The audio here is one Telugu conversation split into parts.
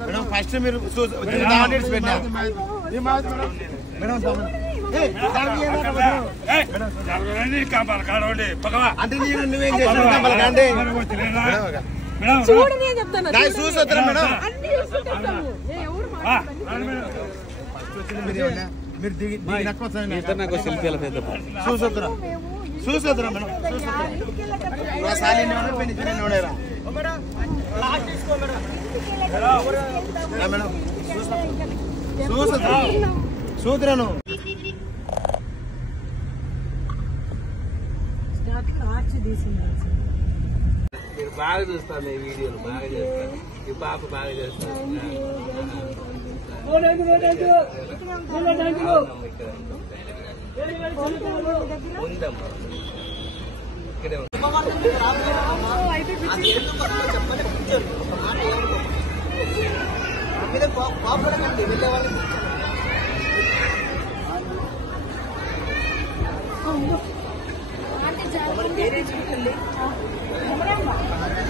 మేడం ఫస్ట్ మీరు అంటే నువ్వేం చూసొద్దురా మేడం మీరు దిగి సెల్ఫీల పెద్ద చూసొద్దురా చూసొద్దురా మేడం మేడం చూద్దురాను మీరు బాగా చూస్తాను ఈ వీడియోలు బాగా చేస్తాను ఈ పాప బాగా చేస్తాను ఉందమ్మా ఇక్కడే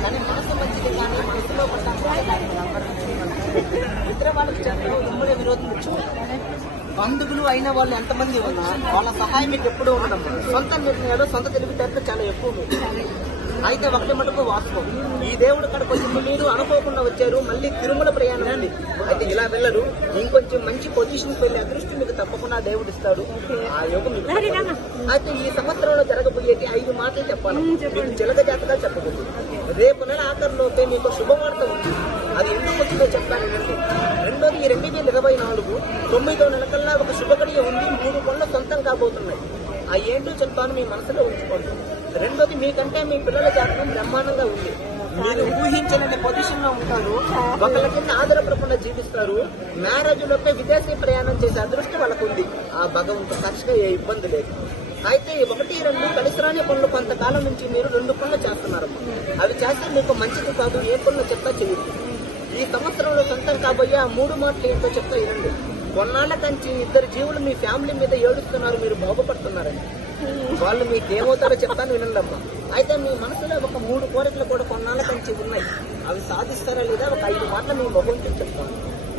కానీ మనసు మంచిది కానీ మనసులో ఇతర వాళ్ళకి చెప్పడం ఉమ్మడి విరోధం బంధువులు అయిన వాళ్ళు ఎంతమంది ఉన్నా వాళ్ళ సహాయం మీకు ఎప్పుడూ ఉండదమ్మా. సొంత నిర్ణయాలు సొంత తెలివితేటలు చాలా ఎక్కువ మీకు. అయితే ఒకటి మటుకు వాస్తవం, ఈ దేవుడు కాడికి వచ్చి మీరు అనుకోకుండా వచ్చారు, మళ్ళీ తిరుమల ప్రయాణం ఉంది. అయితే ఇలా వెళ్ళరు, ఇంకొంచెం మంచి పొజిషన్కి వెళ్ళే అదృష్టం మీకు తప్పకుండా దేవుడు ఇస్తాడు. ఆ యోగం అయితే ఈ సంవత్సరంలో జరగబోయేది 5 మాటలు చెప్పాలి. మీకు చిలక జాతకాలు చెప్పకూడదు. రేపు నెల ఆఖరిలోపే మీకు శుభవార్త ఉంది. అది ఎందుకు వచ్చిందో చెప్తాను వినండి. రెండోది, ఈ 2024 9వ నెల కల్లా ఒక శుభగడియ ఉంది. 3 పనులు సొంతం కాబోతున్నాయి. ఆ ఏంటో చెప్తాను, మీ మనసులో ఉంచుకోండి. రెండోది, మీకంటే మీ పిల్లల జాతకం బ్రహ్మాండంగా ఉంది. మీరు ఊహించలేని పొజిషన్ లో ఉంటారు. ఒకళ్ళ కింద ఆధారపడకుండా జీవిస్తారు. మ్యారేజ్ లోపే విదేశీ ప్రయాణం చేసే అదృష్టం వాళ్ళకు ఉంది. ఆ భగవంతు ఖర్చుగా ఏ ఇబ్బంది లేదు. అయితే 1, 2 కలిసిరాని పనులు కొంతకాలం నుంచి మీరు 2 పనులు చేస్తున్నారు. అవి చేస్తే మీకు మంచిది కాదు. ఏ పనులు చెప్తా చేయండి. ఈ సంవత్సరంలో సొంతం కాబోయే ఆ 3 మాటలు ఏంటో చెప్తా వినండి. కొన్నాళ్ల కంచి 2 జీవులు మీ ఫ్యామిలీ మీద ఏడుస్తున్నారు, మీరు బాగుపడుతున్నారని. వాళ్ళు మీకేమవుతారో చెప్తాను వినండి అమ్మా. అయితే మీ మనసులో ఒక 3 కోరికలు కూడా కొన్నాళ్ల కంచి ఉన్నాయి. అవి సాధిస్తారా లేదా ఒక 5 మాటలు మీ మొహంతో చెప్తాను.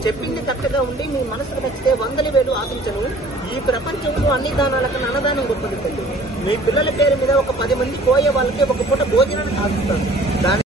చెప్పింది కరెక్ట్గా ఉండి మీ మనసుకు నచ్చితే 100,000 ఆశించను. ఈ ప్రపంచంలో అన్ని దానాల కన్నా అన్నదానం గొప్పది. మీ పిల్లల పేరు మీద ఒక 10 మంది పోయే వాళ్ళకి ఒక పూట భోజనాన్ని సాధిస్తాను.